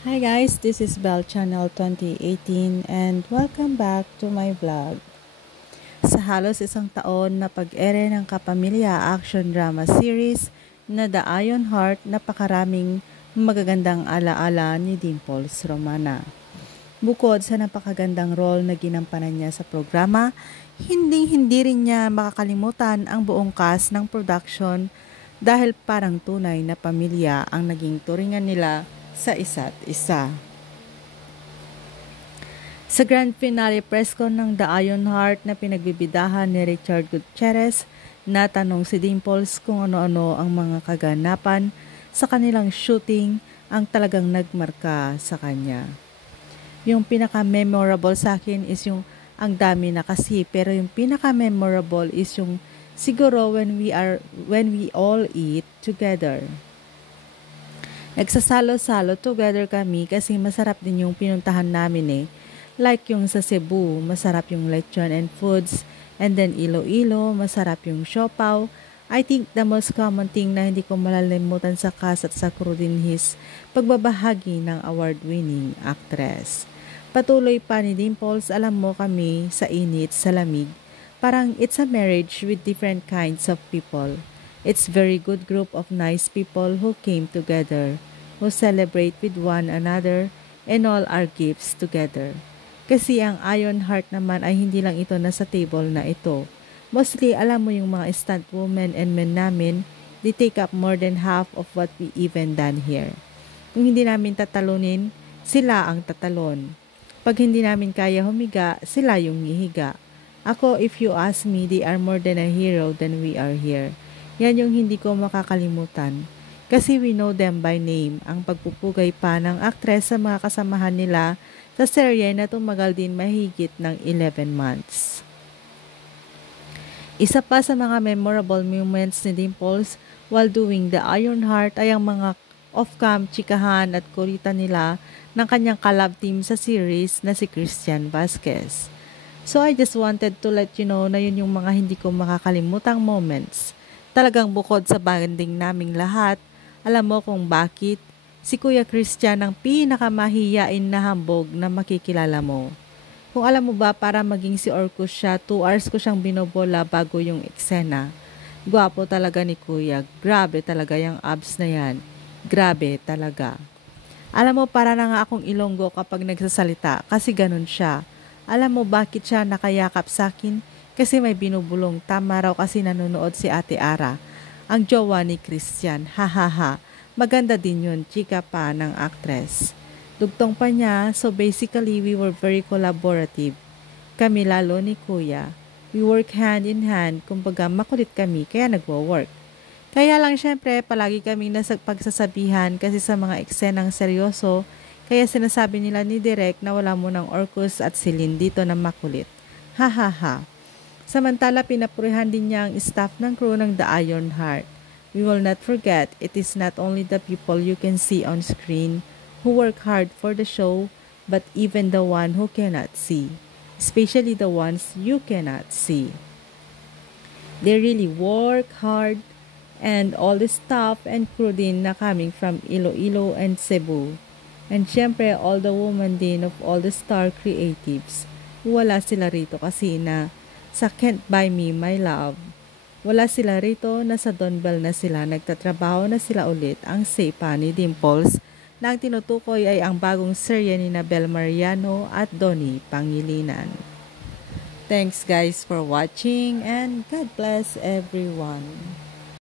Hi guys, this is Bell Channel 2018 and welcome back to my vlog. Sa halos isang taon na pag-ere ng Kapamilya action drama series na The Iron Heart, napakaraming magagandang alaala ni Dimples Romana. Bukod sa napakagandang role na ginampanan niya sa programa, hindi rin niya makakalimutan ang buong cast ng production dahil parang tunay na pamilya ang naging turingan nila sa isa't isa. Sa grand finale press con ng The Iron Heart na pinagbibidahan ni Richard Gutierrez, natanong si Dimples kung ano-ano ang mga kaganapan sa kanilang shooting ang talagang nagmarka sa kanya. Yung pinaka-memorable sa akin is yung ang dami na kasi, pero yung pinaka-memorable is yung siguro when we all eat together. Nagsasalo-salo together kami kasi masarap din yung pinuntahan namin eh. Like yung sa Cebu, masarap yung lechon and foods. And then Iloilo, masarap yung siopaw. I think the most common thing na hindi ko malalimutan sa cast at sa crew din his pagbabahagi ng award-winning actress. Patuloy pa ni Dimples, alam mo kami sa init, sa lamig. Parang it's a marriage with different kinds of people. It's very good group of nice people who came together, who celebrate with one another and all our gifts together. Kasi ang Iron Heart naman ay hindi lang ito nasa table na ito. Mostly, alam mo yung mga stunt women and men namin, they take up more than half of what we even done here. Kung hindi namin tatalunin, sila ang tatalon. Pag hindi namin kaya humiga, sila yung hihiga. Ako, if you ask me, they are more than a hero than we are here. Yan yung hindi ko makakalimutan. Kasi we know them by name, ang pagpupugay pa ng aktres sa mga kasamahan nila sa serye na tumagal din mahigit ng 11 months. Isa pa sa mga memorable moments ni Dimples while doing The Iron Heart ay ang mga off-cam chikahan at kurita nila ng kanyang collab team sa series na si Christian Vasquez. So I just wanted to let you know na yun yung mga hindi ko makakalimutang moments. Talagang bukod sa banding naming lahat, alam mo kung bakit? Si Kuya Christian ang pinakamahiyain na hambog na makikilala mo. Kung alam mo ba, para maging si Orcus siya, 2 hours ko siyang binobola bago yung eksena. Gwapo talaga ni Kuya. Grabe talaga yung abs na yan. Grabe talaga. Alam mo, para na nga akong Ilonggo kapag nagsasalita kasi ganun siya. Alam mo bakit siya nakayakap sa akin? Kasi may binubulong, tama raw kasi nanonood si Ate Ara. Ang jowa ni Christian, ha. Maganda din yun, chika pa ng actress. Dugtong pa niya, so basically we were very collaborative. Kami lalo ni Kuya. We work hand in hand, kumbaga makulit kami kaya nagwo-work. Kaya lang syempre palagi kaming nasa pagsasabihan kasi sa mga eksenang seryoso, kaya sinasabi nila ni Direk na wala mo ng Orcus at Celine dito na makulit. Ha. Samantala, pinapurihan din niya ang staff ng crew ng The Iron Heart. We will not forget, it is not only the people you can see on screen who work hard for the show, but even the one who cannot see, especially the ones you cannot see. They really work hard, and all the staff and crew din na coming from Iloilo and Cebu. And syempre, all the women din of all the star creatives. Wala sila rito kasi na sa Can't Buy Me My Love. Wala sila rito, nasa Don Bell na sila, nagtatrabaho na sila ulit. Ang sepa ni Dimples na ang tinutukoy ay ang bagong serye ni Bel Mariano at Donnie Pangilinan. Thanks guys for watching and God bless everyone.